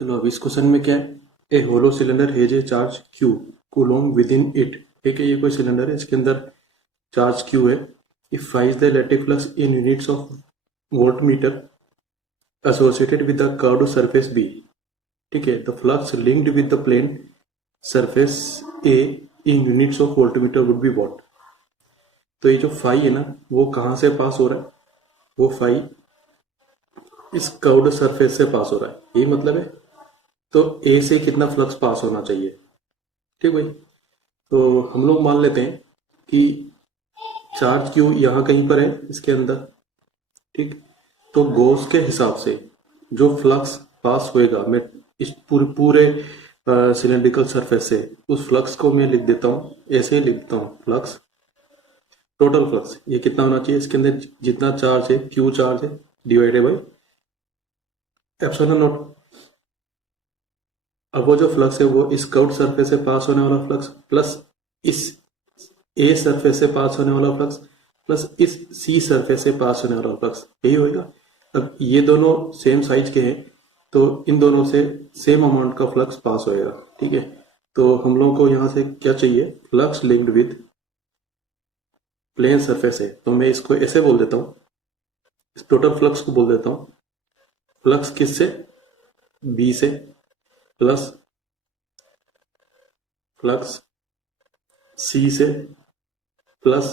चलो अब इस क्वेश्चन में क्या है, a hollow cylinder has a charge q coulomb within it. ठीक है, ये कोई सिलेंडर है, इसके अंदर चार्ज क्यू है। If find the electric flux in units of volt metre associated with the curved surface B. ठीक है, the flux linked with the plane surface A in units of volt metre would be what. तो ये जो phi है ना, वो कहाँ से पास हो रहा है, वो फाई इस कर्व्ड सरफेस से पास हो रहा है, यही मतलब है। तो ए से कितना फ्लक्स पास होना चाहिए। ठीक भाई, तो हम लोग मान लेते हैं कि चार्ज क्यू यहाँ कहीं पर है इसके अंदर। ठीक, तो गॉस के हिसाब से जो फ्लक्स पास होएगा, मैं इस पूरे सिलेंड्रिकल सरफेस से उस फ्लक्स को मैं लिख देता हूँ, ऐसे ही लिख देता हूँ, फ्लक्स टोटल फ्लक्स ये कितना होना चाहिए, इसके अंदर जितना चार्ज है क्यू चार्ज है डिवाइडेड बाई एप्सिलॉन नॉट। अब वो जो फ्लक्स है वो इस कर्व्ड सरफेस से पास होने वाला फ्लक्स प्लस इस ए सरफेस से पास होने वाला फ्लक्स प्लस इस सी सरफेस से पास होने वाला फ्लक्स, यही होएगा। अब ये दोनों सेम साइज के हैं तो इन दोनों से सेम अमाउंट का फ्लक्स पास होएगा। ठीक है, तो हम लोगों को यहाँ से क्या चाहिए, flux linked with plane surface है, तो मैं इसको ऐसे बोल देता हूँ, इस टोटल फ्लक्स को बोल देता हूँ फ्लक्स किस से, बी से प्लस फ्लक्स सी से प्लस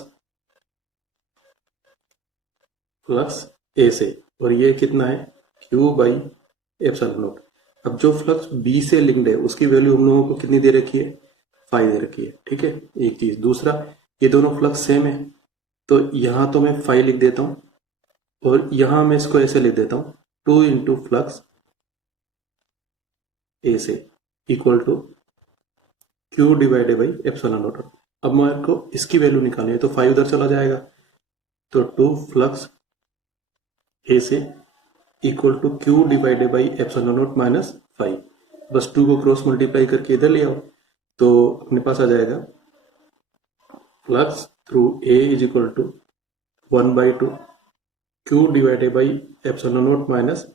फ्लक्स ए से, और ये कितना है क्यू बाई एप्सिलॉन नॉट। अब जो फ्लक्स बी से लिंक्ड है उसकी वैल्यू हम लोगों को कितनी दे रखी है, 5 दे रखी है। ठीक है, एक चीज। दूसरा, ये दोनों फ्लक्स सेम है तो यहां तो मैं 5 लिख देता हूं और यहां मैं इसको ऐसे लिख देता हूं 2 इंटू फ्लक्स ए से equal to Q divided by epsilon naught. अब मेरे को इसकी वैल्यू निकालनी है तो 5 उधर चला जाएगा, तो 2 फ्लक्स ए से equal to Q divided by epsilon naught minus 5। बस 2 को क्रॉस मल्टीप्लाई करके इधर ले आओ तो अपने पास आ जाएगा flux through A is equal to 1/2 Q divided by epsilon naught minus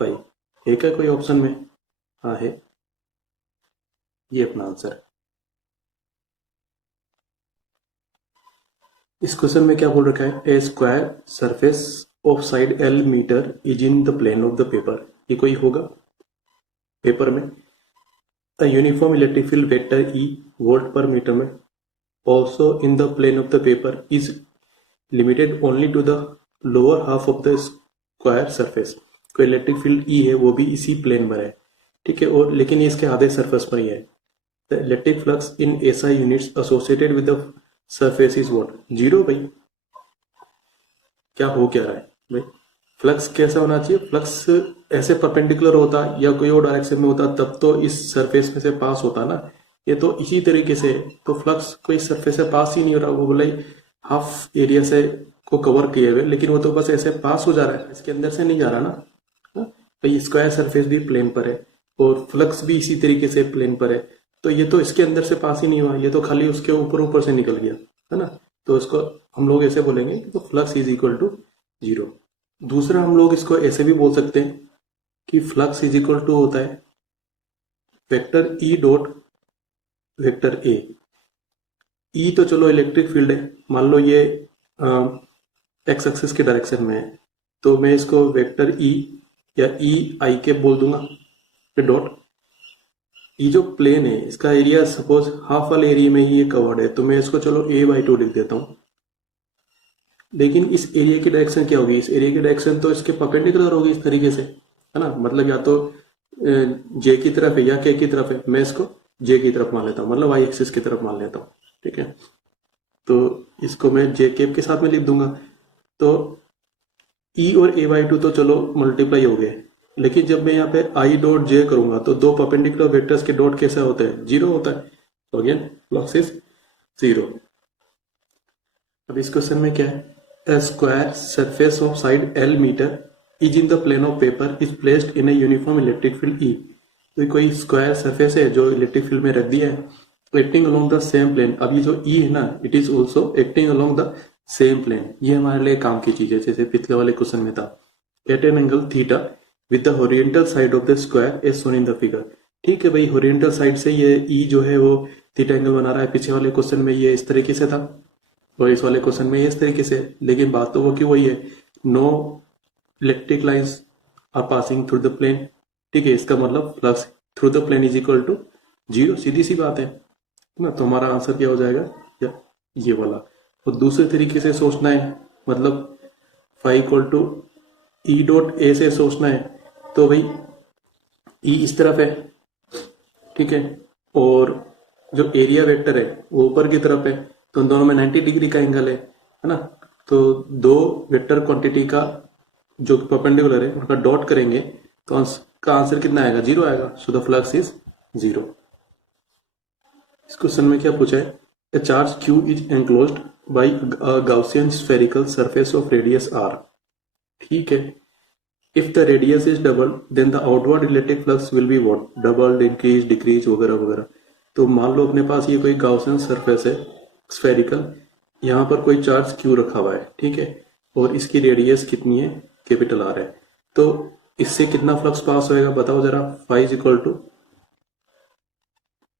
5। है क्या कोई ऑप्शन में? हाँ है, ये अपना आंसर है। इस क्वेश्चन में क्या बोल रखा है, A square surface of side L metre is in the plane of the paper. ये कोई होगा पेपर में। A uniform electric field vector E volt per metre में also in the plane of the paper is limited only to the lower half of the square surface. कोई electric field E है वो भी इसी plane पर है। ठीक है, और लेकिन ये इसके आधे सरफेस पर ही है। The electric flux in SI units associated with the surface is what, 0। भाई क्या हो क्या रहा है भाई, फ्लक्स कैसा होना चाहिए, फ्लक्स ऐसे परपेंडिकुलर होता या कोई और डायरेक्शन में होता तब तो इस सरफेस में से पास होता ना, ये तो इसी तरीके से। तो फ्लक्स कोई सरफेस से पास ही नहीं हो रहा, वो बोले हाफ एरिया से को कवर किए हुए, लेकिन वो तो बस ऐसे पास हो जा रहा है, इसके अंदर से नहीं जा रहा ना। भाई स्क्वायर सरफेस भी प्लेन पर है और फ्लक्स भी इसी तरीके से प्लेन पर है, तो ये तो इसके अंदर से पास ही नहीं हुआ, ये तो खाली उसके ऊपर ऊपर से निकल गया है ना। तो इसको हम लोग ऐसे बोलेंगे कि तो फ्लक्स इज इक्वल टू 0। दूसरा हम लोग इसको ऐसे भी बोल सकते हैं कि फ्लक्स इज इक्वल टू होता है vector E dot vector A. E तो चलो इलेक्ट्रिक फील्ड है, मान लो ये एक्स एक्सिस के डायरेक्शन में है, तो मैं इसको वेक्टर ई या ई आई के बोल दूंगा, फिर डॉट ये जो प्लेन है इसका एरिया सपोज हाफ वाले एरिया में ही ये कवर्ड है, तो मैं इसको चलो a/2 लिख देता हूं। लेकिन इस एरिया की डायरेक्शन क्या होगी, इस एरिया की डायरेक्शन तो इसके परपेंडिकुलर होगी इस तरीके से, है ना। मतलब या तो जे की तरफ है या के की तरफ है, मैं इसको जे की तरफ मान लेता हूँ, मतलब वाई एक्सिस की तरफ मान लेता हूँ। ठीक है, तो इसको मैं जे केप के साथ में लिख दूंगा। तो ई और a/2 तो चलो मल्टीप्लाई हो गए, लेकिन जब मैं यहाँ पे आई डॉट जे करूंगा तो दो परपेंडिकुलर वेक्टर्स के डॉट कैसा होता है, 0 होता है। तो अगेन फ्लक्स इज 0। अब इस क्वेश्चन में क्या है, a square surface of side L meter is in the plane of paper is placed in a uniform electric field E। तो कोई स्क्वायर सरफेस है जो इलेक्ट्रिक फील्ड में रख दिया है acting along the same plane. अब ये जो E है ना, it is also acting along the same plane. ये हमारे लिए काम की चीज है, जैसे पिछले वाले क्वेश्चन में था at an angle theta with the horizontal side of the square as shown in the figure. ठीक है भाई, होरिजेंटल साइड से ये ई जो है वो थीटा एंगल बना रहा है। पीछे वाले क्वेश्चन में ये इस तरीके से था और इस वाले क्वेश्चन में ये इस तरीके से, लेकिन बात तो वो क्यों वही है, no electric lines are passing through the plane. ठीक है, इसका मतलब flux through the plane is equal to 0, सीधी सी बात है ना। तो हमारा आंसर क्या हो जाएगा, या ये वाला। और दूसरे तरीके से सोचना है, मतलब phi equal to E dot A से सोचना है, तो भाई ई इस तरफ है, ठीक है, और जो एरिया वेक्टर है वो ऊपर की तरफ है, तो उन दोनों में 90 डिग्री का एंगल है ना। तो दो वेक्टर क्वांटिटी का जो परपेंडिकुलर है उनका डॉट करेंगे तो का आंसर कितना आएगा, 0 आएगा। So the flux is 0। इस क्वेश्चन में क्या पूछा है, a charge Q is enclosed by a Gaussian spherical surface of radius r। ठीक है, if the radius is double then the outward electric flux will be what, double, increase, decrease वगैरह वगैरह। तो मान लो अपने पास ये कोई गाउसियन सरफेस है स्फेरिकल, यहाँ पर कोई चार्ज Q रखा हुआ है, ठीक है, और इसकी रेडियस कितनी है, कैपिटल R है। तो इससे कितना फ्लक्स पास होएगा बताओ जरा, phi is equal to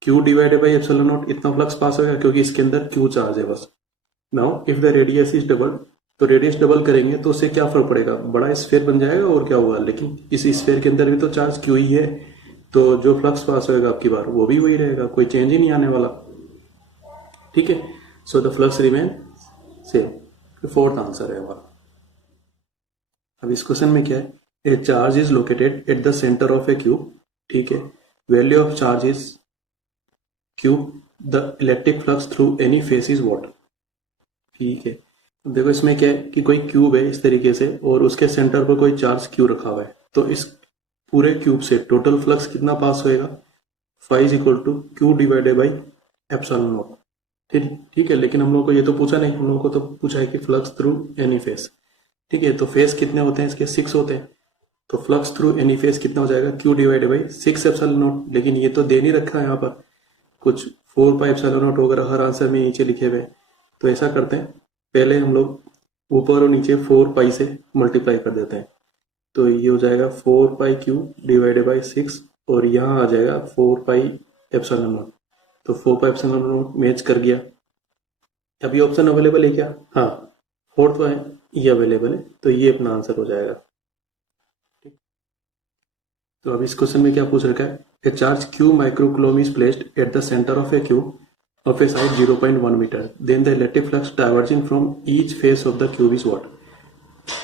Q divided by epsilon naught, इतना फ्लक्स पास होगा क्योंकि इसके अंदर Q चार्ज है बस। Now if the radius is double, तो रेडियस डबल करेंगे तो उससे क्या फर्क पड़ेगा, बड़ा स्फीयर बन जाएगा और क्या होगा, लेकिन इस स्फीयर के अंदर भी तो चार्ज Q ही है, तो जो फ्लक्स पास होएगा आपकी बार वो भी वही रहेगा, कोई चेंज ही नहीं आने वाला। ठीक है, सो the flux remain same. Fourth answer है हमारा। अब इस क्वेश्चन में क्या है, a charge is located at the centre of a cube. ठीक है, value of charge is cube, the electric flux through any face is what. ठीक है, देखो इसमें क्या है कि कोई क्यूब है इस तरीके से और उसके सेंटर पर कोई चार्ज क्यू रखा हुआ है, तो इस पूरे क्यूब से टोटल फ्लक्स कितना पास होएगा, phi is equal to Q divided by epsilon naught. ठीक है, लेकिन हम लोग को ये तो पूछा नहीं, हम लोग को तो पूछा है कि फ्लक्स थ्रू एनी फेस। ठीक है, तो फेस कितने होते हैं इसके, 6 होते हैं, तो फ्लक्स थ्रू एनी फेस कितना हो जाएगा, Q divided by 6 epsilon naught. लेकिन ये तो दे नहीं रखा है यहाँ पर, कुछ 4 पाई एप्सिलॉन नॉट वगैरह हर आंसर में नीचे लिखे हुए। तो ऐसा करते हैं, पहले हम लोग ऊपर और नीचे 4 पाई से मल्टीप्लाई कर देते हैं, तो ये हो जाएगा 4 पाई क्यू डिवाइडेड बाई 6, और यहाँ आ जाएगा 4 पाई एप्सिलॉन नॉट। तो 4 पाई एप्सिलॉन नॉट मैच कर गया। अभी ऑप्शन अवेलेबल है क्या, हाँ, फोर्थ है ये अवेलेबल है, तो ये अपना आंसर हो जाएगा। तो अब इस क्वेश्चन में क्या पूछ रखा है, a charge Q microcoulomb is placed at the centre of a cube of a side 0.1 meter, then the electric flux diverging from each face of the cube is what।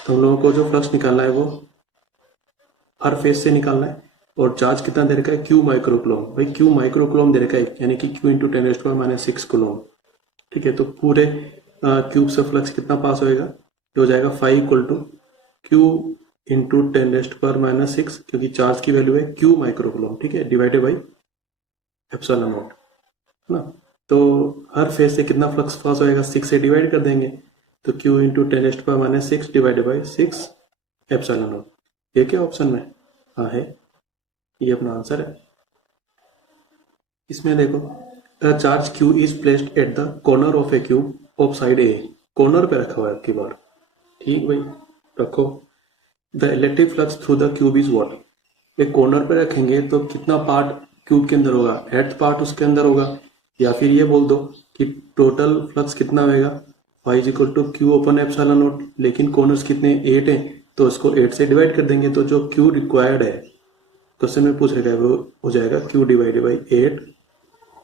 तो हम लोगों को जो फ्लक्स निकालना है वो हर फेस से निकालना है, और चार्ज कितना दे रखा है, Q माइक्रोकूलम। भाई Q माइक्रोकूलम दे रखा है, यानी कि Q इंटू 10⁻⁶ कूलम। ठीक है, तो पूरे क्यूब से फ्लक्स कितना पास होएगा, जो हो जाएगा phi equal to Q into 10⁻⁶, क्योंकि चार्ज की वैल्यू है Q माइक्रोकूलम, ठीक है, डिवाइडेड बाई एप्सिलॉन नॉट, है ना। तो हर फेज से कितना फ्लक्स पास होएगा, 6 से डिवाइड कर देंगे, तो Q into 10⁻⁶ divided by 6 epsilon not. ये क्या ऑप्शन में, हाँ है, ये अपना आंसर है। इसमें देखो, charge Q is placed at the corner of a cube of side A, corner पे रखा हुआ है आपकी बार। ठीक भाई, रखो। The electric flux through the cube is what, एक कॉर्नर पे रखेंगे तो कितना पार्ट क्यूब के अंदर होगा, 8th पार्ट उसके अंदर होगा, या फिर ये बोल दो कि टोटल फ्लक्स कितना होएगा, phi is equal to Q upon epsilon naught, लेकिन कॉर्नर्स कितने 8 हैं, तो उसको 8 से डिवाइड कर देंगे, तो जो क्यू रिक्वायर्ड है क्वेश्चन में पूछ रखा है वो हो जाएगा Q divided by 8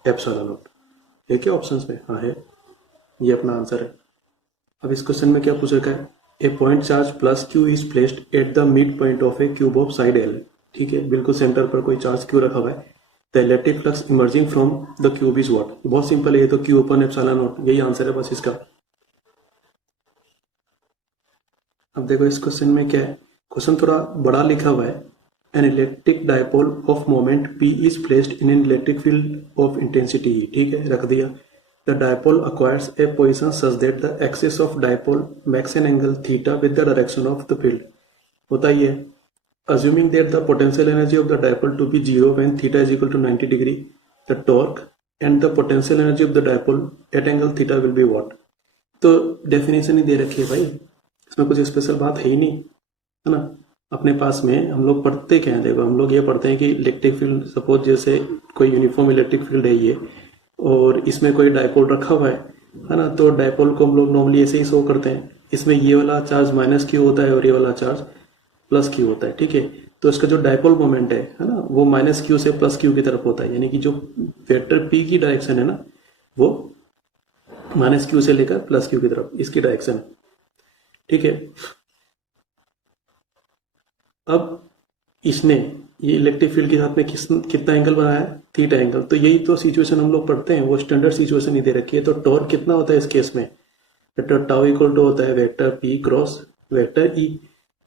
epsilon not. ये क्या ऑप्शंस में, हाँ है, ये अपना आंसर है। अब इस क्वेश्चन में क्या पूछ रखा है, a point charge plus Q is placed at the mid point of a cube of side L. ठीक है, बिल्कुल सेंटर पर कोई चार्ज क्यू रखा हुआ है, the electric flux emerging from the cube is what. बहुत सिंपल है, ये तो क्यू ओपन एप्सिलॉन नॉट, यही आंसर है बस इसका। अब देखो इस क्वेश्चन में क्या है, क्वेश्चन थोड़ा बड़ा लिखा हुआ है। An electric dipole of moment P is placed in an electric field of intensity E। ठीक है, रख दिया। The dipole acquires a position such that the axis of dipole makes an angle theta with the direction of the field। होता ही है, assuming that the potential energy of the dipole to be 0 when theta is equal to 90 degree, the torque and the potential energy of the dipole at angle theta will be what। तो definition ही दे रखी है भाई, इसमें कुछ special बात है ही नहीं, है ना। अपने पास में हम लोग पढ़ते क्या है, देखो हम लोग ये पढ़ते हैं कि इलेक्ट्रिक फील्ड, सपोज जैसे कोई यूनिफॉर्म इलेक्ट्रिक फील्ड है ये, और इसमें कोई डायपोल रखा हुआ है ना, तो डायपोल को हम लोग नॉर्मली ऐसे ही शो करते हैं, इसमें ये वाला चार्ज माइनस क्यू होता है और ये वाला चार्ज प्लस क्यू होता है, ठीक है। तो इसका जो डायपोल मोमेंट है ना, वो माइनस क्यू से प्लस क्यू की तरफ होता है, यानी कि जो वेक्टर पी की डायरेक्शन है ना, वो माइनस क्यू से लेकर प्लस क्यू की तरफ इसकी डायरेक्शन, ठीक है। अब इसने ये इलेक्ट्रिक फील्ड के साथ में कितना एंगल बनाया है, थीटा एंगल। तो यही तो सिचुएशन हम लोग पढ़ते हैं, वो स्टैंडर्ड सिचुएशन ही दे रखी है। तो टॉर्क कितना होता है इस केस में, वेक्टर टाउ इक्वल टू होता है vector P cross vector E.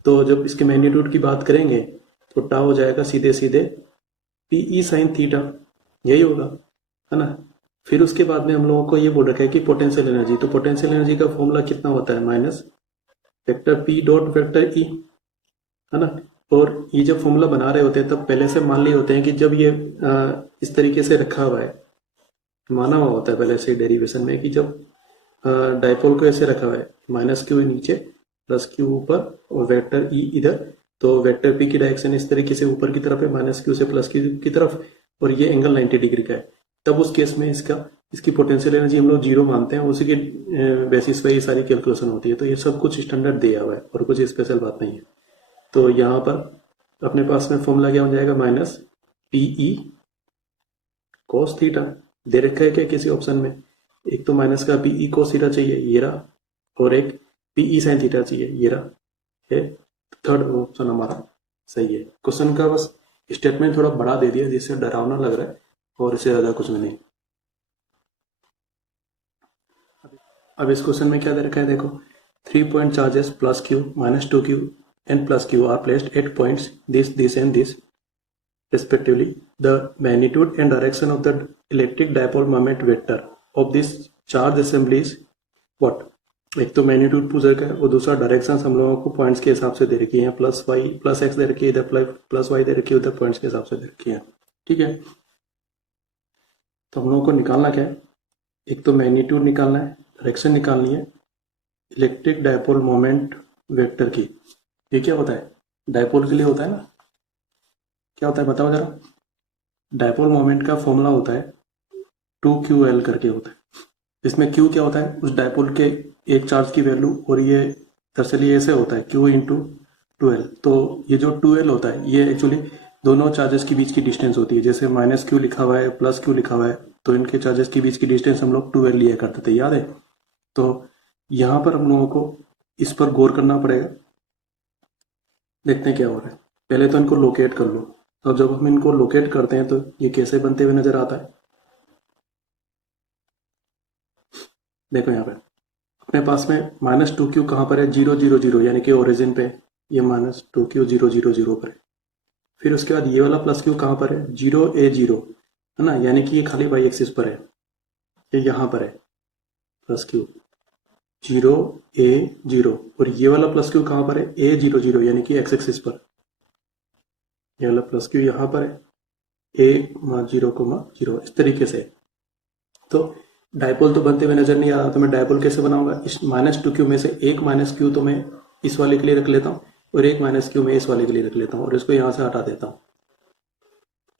तो जब इसके मैग्नीट्यूड की बात करेंगे तो टाउ हो जाएगा सीधे सीधे पी ई साइन थीटा, यही होगा, है ना। फिर उसके बाद में हम लोगों को ये बोल रखा है कि पोटेंशियल एनर्जी, तो पोटेंशियल एनर्जी का फॉर्मूला कितना होता है, minus vector P dot vector ई, है ना। और ये जब फॉर्मूला बना रहे होते हैं तब पहले से मान लिए होते हैं कि जब ये इस तरीके से रखा हुआ है, माना हुआ होता है पहले से डेरिवेशन में कि जब डायपोल को ऐसे रखा हुआ है, माइनस क्यू नीचे प्लस क्यू ऊपर और वेक्टर ई इधर, तो वेक्टर पी की डायरेक्शन इस तरीके से ऊपर की तरफ है, माइनस क्यू से प्लस क्यू की तरफ, और ये एंगल 90 डिग्री का है। तब उस केस में इसकी पोटेंशियल एनर्जी हम लोग जीरो मानते हैं, उसी के बेसिस पे ये सारी कैलकुलेशन होती है। तो ये सब कुछ स्टैंडर्ड दिया हुआ है और कुछ स्पेशल बात नहीं है। तो यहाँ पर अपने पास में फॉर्मूला क्या हो जाएगा, माइनस पीई कोस थीटा दे रखा है क्या किसी ऑप्शन में, एक तो माइनस का पीई कोस थीटा चाहिए ये रहा, और एक पीई साइन थीटा चाहिए ये रहा है। थर्ड ऑप्शन हमारा सही है। क्वेश्चन का बस स्टेटमेंट थोड़ा बड़ा दे दिया जिससे डरावना लग रहा है, और इससे ज्यादा कुछ भी नहीं। अब इस क्वेश्चन में क्या दे रखा है, देखो 3 point charges plus Q minus 2q and plus q are placed at points this and this respectively. The magnitude and direction of the electric dipole moment vector of this charge assembly is what? एक तो magnitude पूछ रखा है और दूसरा direction हम लोगों को पॉइंट्स के हिसाब से दे रखी है, प्लस वाई प्लस एक्स दे रखी है, इधर प्लस वाई दे रखी है, उधर पॉइंट्स के हिसाब से दे रखी है, ठीक है। तो हम लोगों को निकालना क्या है, एक तो मैग्नीट्यूड निकालना है, डायरेक्शन निकालनी है इलेक्ट्रिक डायपोल मोमेंट वेक्टर की। ये क्या होता है, डायपोल के लिए होता है ना, क्या होता है बताओ जरा। डायपोल मोमेंट का फॉर्मूला होता है 2ql करके होता है। इसमें q क्या होता है, उस डायपोल के एक चार्ज की वैल्यू, और ये दरअसल ये ऐसे होता है q इंटू 2l। तो ये जो 2l होता है ये एक्चुअली दोनों चार्जेस के बीच की डिस्टेंस होती है। जैसे माइनस क्यू लिखा हुआ है प्लस क्यू लिखा हुआ है, तो इनके चार्जेस के बीच की डिस्टेंस हम लोग 2l लिया करते थे, याद है। तो यहाँ पर हम लोगों को इस पर गौर करना पड़ेगा, देखते हैं क्या हो रहा है। पहले तो इनको लोकेट कर लो। अब जब हम इनको लोकेट करते हैं तो ये कैसे बनते हुए नजर आता है, देखो यहाँ पे अपने पास में माइनस 2q कहाँ पर है, 0 0 0, यानी कि ओरिजिन पे ये माइनस 2q 0 0 0 पर है। फिर उसके बाद ये वाला प्लस q कहाँ पर है, 0 a 0, है ना, यानी कि ये खाली वाई एक्सिस पर है, ये यहाँ पर है प्लस q 0 a 0, और ये वाला प्लस q कहाँ पर है, a 0 0, यानी कि एक्स एक्सिस पर। ये वाला प्लस q यहाँ पर है, a 0 0, इस तरीके से। तो डायपोल तो बनते हुए नजर नहीं आ रहा, तो मैं डायपोल कैसे बनाऊंगा, इस माइनस 2q में से एक माइनस q तो मैं इस वाले के लिए रख लेता हूँ, और एक माइनस q मैं इस वाले के लिए रख लेता हूँ, और इसको यहाँ से हटा देता हूँ।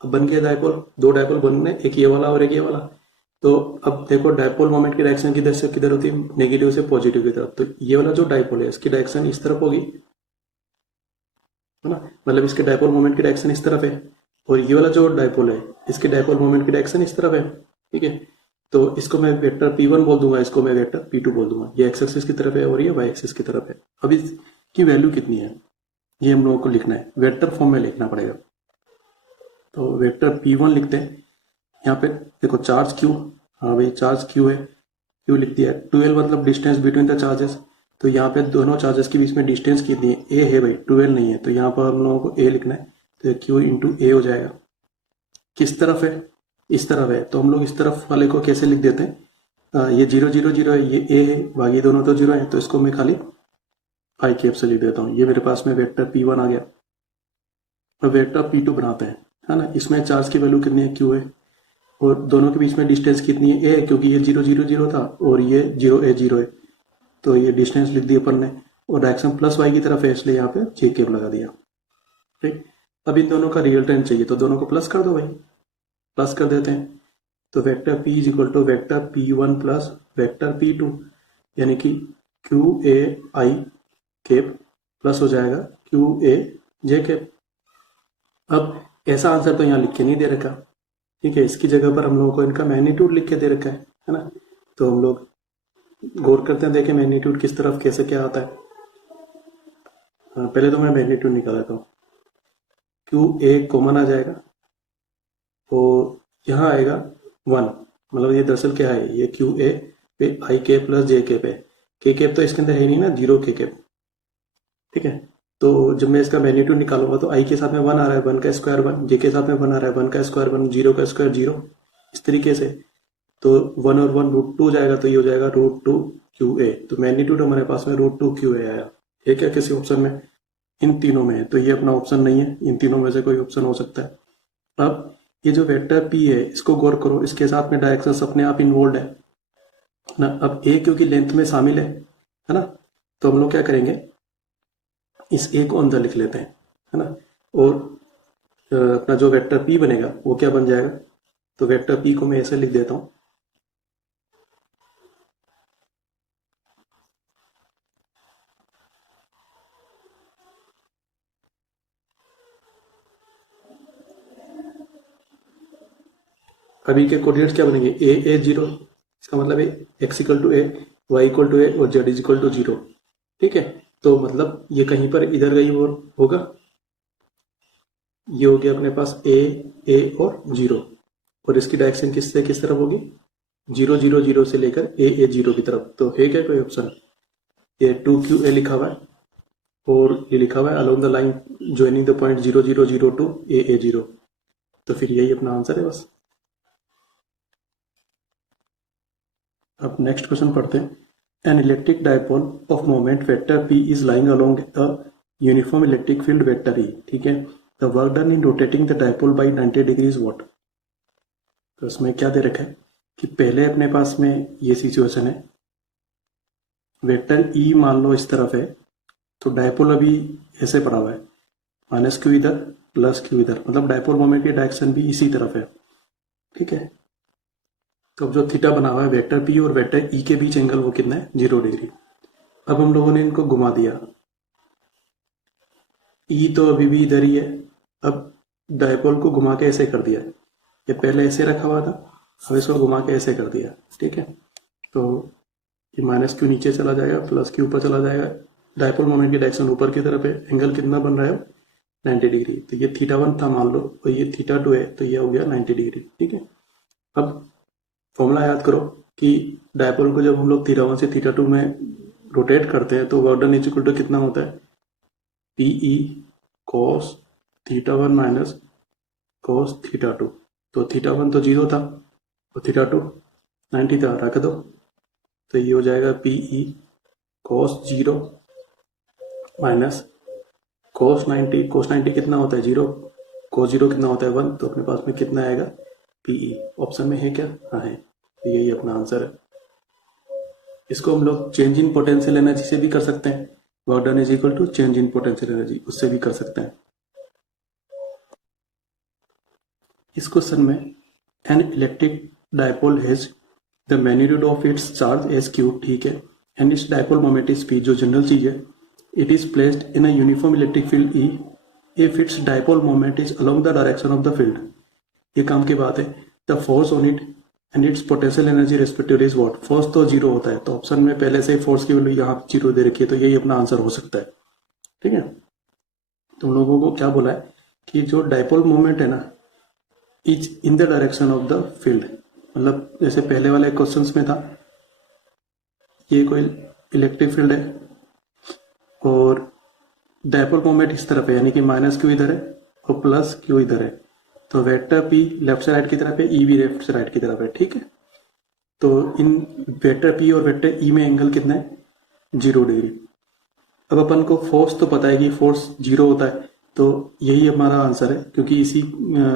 अब बन गया डायपोल, दो डायपोल बन गए, एक ये वाला और एक ये वाला। तो अब देखो डायपोल मोमेंट की डायरेक्शन किधर से किधर होती है, नेगेटिव से पॉजिटिव की तरफ। तो ये वाला जो डायपोल है इसकी डायरेक्शन इस तरफ होगी, है ना, मतलब इसके डायपोल मोमेंट की डायरेक्शन इस तरफ है, और ये वाला जो डायपोल है इसके डायपोल मोमेंट की डायरेक्शन इस तरफ है, ठीक है। तो इसको मैं वेक्टर P1 बोल दूंगा, इसको मैं वेक्टर P2 बोल दूंगा। ये एक्स एक्सिस की तरफ है और ये वाई एक्सिस की तरफ है। अब इसकी वैल्यू कितनी है ये हम लोगों को लिखना है, वेक्टर फॉर्म में लिखना पड़ेगा। तो वेक्टर P1 लिखते हैं, यहाँ पे देखो चार्ज Q, हाँ भाई चार्ज Q है, Q लिख दिया। 2l मतलब डिस्टेंस बिटवीन द चार्जेस, तो यहाँ पे दोनों चार्जेस के बीच में डिस्टेंस कितनी है, a है भाई, 2l नहीं है, तो यहाँ पर हम लोगों को a लिखना है, तो q इंटू a हो जाएगा। किस तरफ है, इस तरफ है, तो हम लोग इस तरफ वाले को कैसे लिख देते हैं, ये 0 0 0 है, ये a है, बाकी दोनों तो 0 है, तो इसको मैं खाली आई कैप से लिख देता हूँ। ये मेरे पास में वेक्टर P1 आ गया। अब वेक्टर P2 बनाते हैं, है ना। इसमें चार्ज की वैल्यू कितनी है, q है, और दोनों के बीच में डिस्टेंस कितनी है, a है, क्योंकि ये 0 0 0 था और ये 0 a 0 है, तो ये डिस्टेंस लिख दिया अपन ने, और डायरेक्शन प्लस वाई की तरफ है, इसलिए यहाँ पे j कैप लगा दिया। ठीक। अब इन दोनों का रिजल्टेंट चाहिए तो दोनों को प्लस कर दो भाई, प्लस कर देते हैं। तो vector p is equal to vector p1 plus vector p2, यानी कि Q A I cap plus हो जाएगा क्यू ए जे केप। अब ऐसा आंसर तो यहाँ लिख के नहीं दे रखा, ठीक है, इसकी जगह पर हम लोगों को इनका मैग्नीट्यूड लिख के दे रखा है ना। तो हम लोग गौर करते हैं, देखें मैग्नीट्यूड किस तरफ कैसे क्या आता है। पहले तो मैं मैग्नीट्यूड निकाल लेता हूँ। क्यू ए कॉमन आ जाएगा और यहाँ आएगा 1, मतलब ये दरअसल क्या है, ये क्यू ए पे आई के प्लस जे के पे, के केप तो इसके अंदर है नहीं ना, 0 के केप, ठीक है। तो जब मैं इसका मैग्नीट्यूड निकालूंगा तो आई के साथ में 1 आ रहा है, 1 का स्क्वायर 1, जे के साथ में 1 आ रहा है, 1 का स्क्वायर 1, 0 का स्क्वायर 0, इस तरीके से। तो 1 और 1 √2 जाएगा, तो ये हो जाएगा √2 क्यू ए। तो मैग्नीट्यूड हमारे पास में √2 क्यू ए आया। ये क्या किसी ऑप्शन में, इन तीनों में है, तो ये अपना ऑप्शन नहीं है, इन तीनों में से कोई ऑप्शन हो सकता है। अब ये जो वेक्टर पी है इसको गौर करो, इसके साथ में डायरेक्शंस अपने आप इन्वॉल्व है ना। अब ए क्योंकि लेंथ में शामिल है ना, तो हम लोग क्या करेंगे, इस ए को अंदर लिख लेते हैं, है ना। और अपना जो वेक्टर पी बनेगा वो क्या बन जाएगा, तो वेक्टर पी को मैं ऐसे लिख देता हूं, अभी के कोऑर्डिनेट्स क्या बनेंगे, ए 0, इसका मतलब है X equal to A, Y equal to A और जेड इज इक्वल टू 0, ठीक है। तो मतलब ये कहीं पर इधर गई और होगा, ये हो गया अपने पास ए और 0, और इसकी डायरेक्शन किससे किस तरफ होगी, 0 0 0 से लेकर ए 0 की तरफ। तो है क्या कोई ऑप्शन, ये 2QA लिखा हुआ है और ये लिखा हुआ है along the line joining the point 0 0 0 to A 0, तो फिर यही अपना आंसर है बस। अब नेक्स्ट क्वेश्चन पढ़ते हैं। N electric dipole of moment vector P is lying along a uniform electric field vector ई, ठीक है। The work done in rotating the dipole by 90 degrees what. तो इसमें क्या दे रखा है कि पहले अपने पास में ये सिचुएशन है, वेक्टर ई मान लो इस तरफ है, तो डायपोल अभी ऐसे पड़ा हुआ है, माइनस क्यू इधर प्लस क्यू इधर, मतलब डायपोल मोमेंट की डायरेक्शन भी इसी तरफ है, ठीक है। तो अब जो थीटा बना हुआ है वेक्टर पी और वेक्टर ई के बीच एंगल वो कितना है, 0 डिग्री। अब हम लोगों ने इनको घुमा दिया, ई तो अभी भी इधर ही है, अब डायपोल को घुमा के ऐसे कर दिया, ये पहले ऐसे रखा हुआ था, अब इसको घुमा के ऐसे कर दिया, ठीक है। तो ये माइनस क्यू नीचे चला जाएगा, प्लस क्यू ऊपर चला जाएगा, डायपोल मोमेंट की डायरेक्शन ऊपर की तरफ है, एंगल कितना बन रहा है 90 डिग्री। तो ये θ1 था मान लो, और ये θ2 है, तो ये हो गया 90 डिग्री, ठीक है। अब फॉर्मूला याद करो कि डायपोल को जब हम लोग θ1 से θ2 में रोटेट करते हैं तो work done is equal to कितना होता है, PE cos θ1 माइनस cos θ2। तो θ1 तो 0 था और θ2 90 था, रख दो, तो ये हो जाएगा PE cos 0 minus cos 90। cos 90 कितना होता है 0, cos 0 कितना होता है 1, तो अपने पास में कितना आएगा PE। ऑप्शन में है क्या, हाँ है, तो यही अपना आंसर है। इसको हम लोग चेंज इन पोटेंशियल एनर्जी से भी कर सकते हैं, work done is equal to change in potential energy, उससे भी कर सकते हैं। इस क्वेश्चन में an electric dipole has the magnitude of its charge as Q, ठीक है, and its dipole moment is P, जो जनरल चीज है, it is placed in a uniform electric field E if its dipole moment is along the direction of the field. ये काम की बात है। The force on it and it's potential energy respectively is what, force तो 0 होता है, तो option में पहले से फोर्स की वैल्यू यहाँ 0 दे रखी है, तो यही अपना आंसर हो सकता है, ठीक है। तुम लोगों को क्या बोला है कि जो डायपोल मोमेंट है ना, is in the direction of the field, मतलब जैसे पहले वाले क्वेश्चंस में था, ये कोई इलेक्ट्रिक फील्ड है और डायपोल मोमेंट इस तरफ है, यानी कि माइनस क्यू इधर है और प्लस क्यू इधर है, तो वेक्टर पी लेफ्ट से राइट की तरफ है, ई भी लेफ्ट से राइट की तरफ है, ठीक है। तो इन वेक्टर पी और वेक्टर ई में एंगल कितना है 0 डिग्री। अब अपन को फोर्स तो पता है कि फोर्स 0 होता है, तो यही हमारा आंसर है, क्योंकि इसी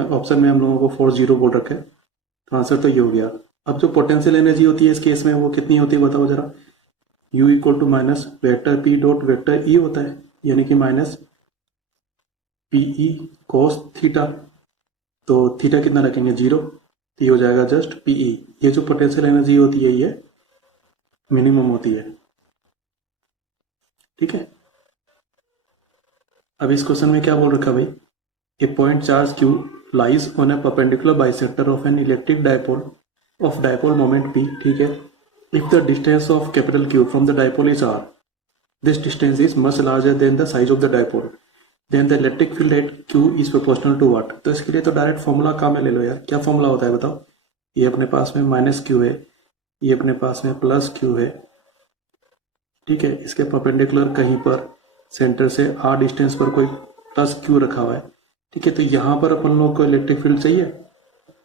ऑप्शन में हम लोगों को फोर्स 0 बोल रखा है, तो आंसर तो ये हो गया। अब जो पोटेंशियल एनर्जी होती है इस केस में वो कितनी होती है बताओ जरा, U equal to minus vector P dot vector E होता है, यानी कि माइनस पीई कोस थीटा, तो थीटा कितना रखेंगे 0, तो ये हो जाएगा जस्ट पीई। ये जो पोटेंशियल एनर्जी होती है ये मिनिमम होती है, ठीक है। अब इस क्वेश्चन में क्या बोल रखा भाई, a point charge Q lies on a perpendicular bisector of an electric dipole of dipole moment P, ठीक है। If the distance of capital Q from the dipole is R, this distance is much larger than the size of the dipole, then the electric field at Q is proportional to what. तो इसके लिए तो direct formula काम में ले लो यार, क्या formula होता है बताओ। ये अपने पास में माइनस क्यू है, ये अपने पास में प्लस क्यू है, ठीक है। इसके परपेंडिकुलर कहीं पर सेंटर से आर डिस्टेंस पर कोई प्लस क्यू रखा हुआ है, ठीक है। तो यहाँ पर अपन लोग को इलेक्ट्रिक फील्ड चाहिए,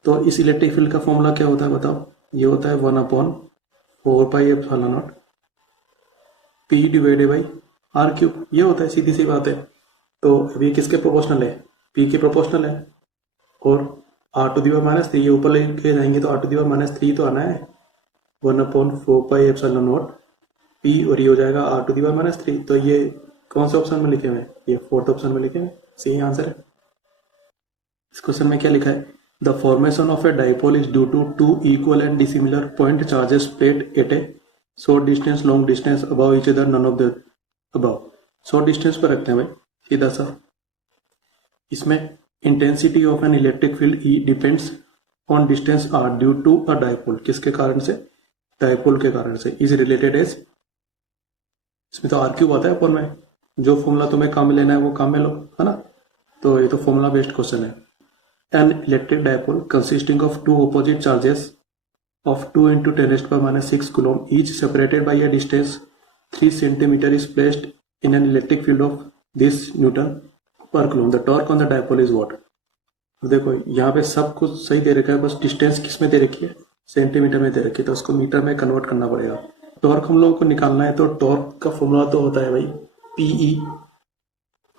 तो इस इलेक्ट्रिक फील्ड का फॉर्मूला क्या होता है बताओ। ये होता है 1/4πε0 P divided by R cube, ये होता है, सीधी सी बात है। तो अभी किसके प्रोपोर्शनल है, पी के प्रोपोर्शनल है, और आर टू दी पावर -3 ये ऊपर लेके जाएंगे तो आर टू दी पावर -3 तो आना है, 1/4πε0 पी, और ये हो जाएगा आर टू दी पावर -3। तो ये कौन से ऑप्शन में लिखे हुए हैं, ये फोर्थ ऑप्शन में लिखे हुए, सही आंसर है। इस क्वेश्चन में क्या लिखा है, the formation of a dipole is due to two equal and dissimilar point charges placed at a short distance long distance above each other none of the above. Short distance पर रखते हैं भाई सीधा सा। इसमें intensity of an electric field E depends on distance R due to a dipole, किसके कारण से, डाइपोल के कारण से, इज रिलेटेड एज, इसमें तो आर क्यूब आता है अपन में, जो फॉर्मूला तुम्हें काम में लेना है वो काम में लो, है ना। तो ये तो फॉर्मूला बेस्ड क्वेश्चन है। An electric dipole consisting of two opposite charges of 2 × 10⁻⁶ coulomb each separated by a distance 3 cm is placed in an electric field of this Newton per coulomb. The torque on the dipole is what? देखो यहाँ पे सब कुछ सही दे रखा है, बस distance किस में दे रखी है, सेंटीमीटर में दे रखी है, तो उसको मीटर में कन्वर्ट करना पड़ेगा। टॉर्क हम लोगों को निकालना है, तो टॉर्क का फॉर्मूला तो होता है भाई पीई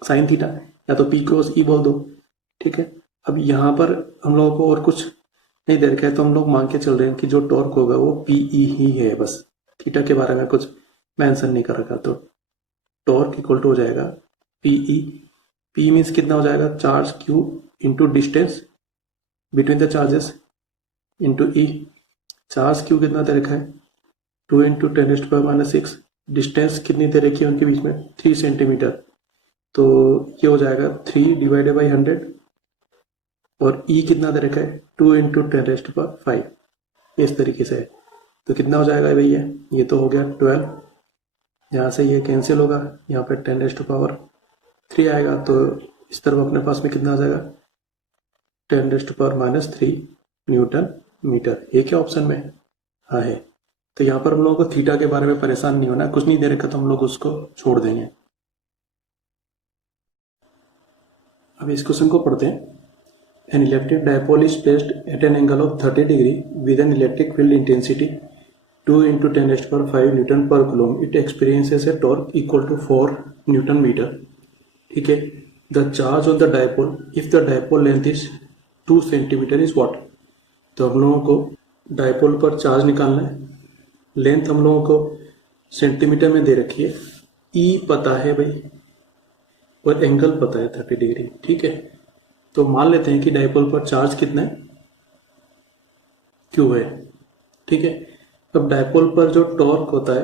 साइन थीटा, या तो पी क्रॉस ई बोल दो, ठीक है। अब यहाँ पर हम लोगों को और कुछ नहीं दे रखा है, तो हम लोग मान के चल रहे हैं कि जो टॉर्क होगा वो पीई ही है, बस थीटा के बारे में कुछ मेंशन नहीं कर रखा। तो टॉर्क इक्वल टू हो जाएगा पीई, पी मीन्स कितना हो जाएगा, charge Q into distance between the charges into E. Charge Q कितना दे रखा है 2 × 10⁻⁶, डिस्टेंस कितनी दे रखी है उनके बीच में 3 सेंटीमीटर, तो ये हो जाएगा 3 डिवाइडेड बाई 100, और ई कितना दे रखा है 2 × 10⁵, इस तरीके से। तो कितना हो जाएगा भैया, ये तो हो गया 12, यहाँ से ये कैंसिल होगा, यहाँ पे 10⁻³ आएगा, तो इस तरफ अपने पास में कितना आ जाएगा 10⁻³ न्यूटन मीटर। ये क्या ऑप्शन में हाँ है। तो यहाँ पर हम लोगों को थीटा के बारे में परेशान नहीं होना, कुछ नहीं दे रखा तो हम लोग उसको छोड़ देंगे। अब इस क्वेश्चन को पढ़ते हैं। An electric dipole is placed at an angle of 30 degree with an electric field intensity 2 × 10⁵ Newton per coulomb. It experiences a torque equal to 4 Newton meter. ठीक है। The charge on the dipole, if the dipole length is 2 cm is what? तो हम लोगों को dipole पर charge निकालना है, length हम लोगों को सेंटीमीटर में दे रखी है, ई पता है भाई, और एंगल पता है 30 डिग्री, ठीक है। तो मान लेते हैं कि डायपोल पर चार्ज कितना है, क्यू है, ठीक है। अब डायपोल पर जो टॉर्क होता है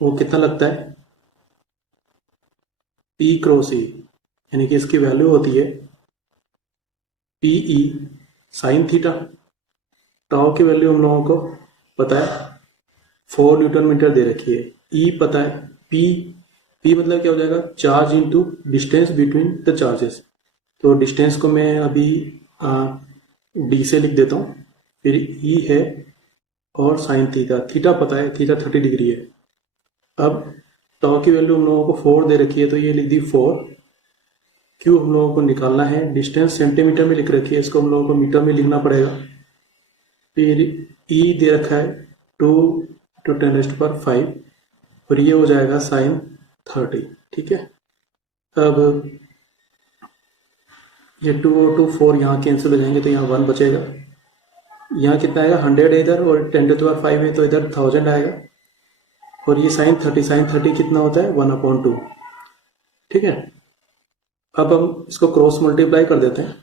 वो कितना लगता है, पी क्रॉस ई, यानी कि इसकी वैल्यू होती है पीई साइन थीटा। टाउ की वैल्यू हम लोगों को पता है 4 न्यूटन मीटर दे रखी है, ई पता है, पी मतलब क्या हो जाएगा, charge into distance between the charges. तो डिस्टेंस को मैं अभी डी से लिख देता हूँ, फिर ई है और साइन थीटा, थीटा पता है, थीटा 30 डिग्री है। अब टॉ की वैल्यू हम लोगों को 4 दे रखी है, तो ये लिख दी 4। क्यू हम लोगों को निकालना है, डिस्टेंस सेंटीमीटर में लिख रखी है, इसको हम लोगों को मीटर में लिखना पड़ेगा। फिर ई दे रखा है 2 × 10⁵, और ये हो जाएगा साइन 30, ठीक है। अब ये 2 और 2 4 यहाँ कैंसिल हो जाएंगे, तो यहाँ 1 बचेगा। यहाँ कितना आएगा 100 है इधर, और 10⁵ है तो इधर 1000 आएगा, और ये साइन 30 कितना होता है 1/2, ठीक है। अब हम इसको क्रॉस मल्टीप्लाई कर देते हैं,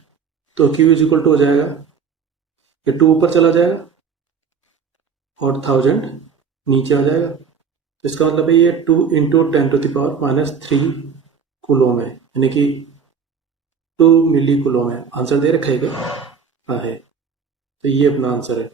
तो Q इज इक्वल टू हो जाएगा, ये 2 ऊपर चला जाएगा और 1000 नीचे आ जाएगा। तो इसका मतलब है ये 2 इंटू 10⁻³ कूलोम है, यानी कि 2 मिली कूलोम है। आंसर दे रखा है क्या? हाँ है, तो ये अपना आंसर है।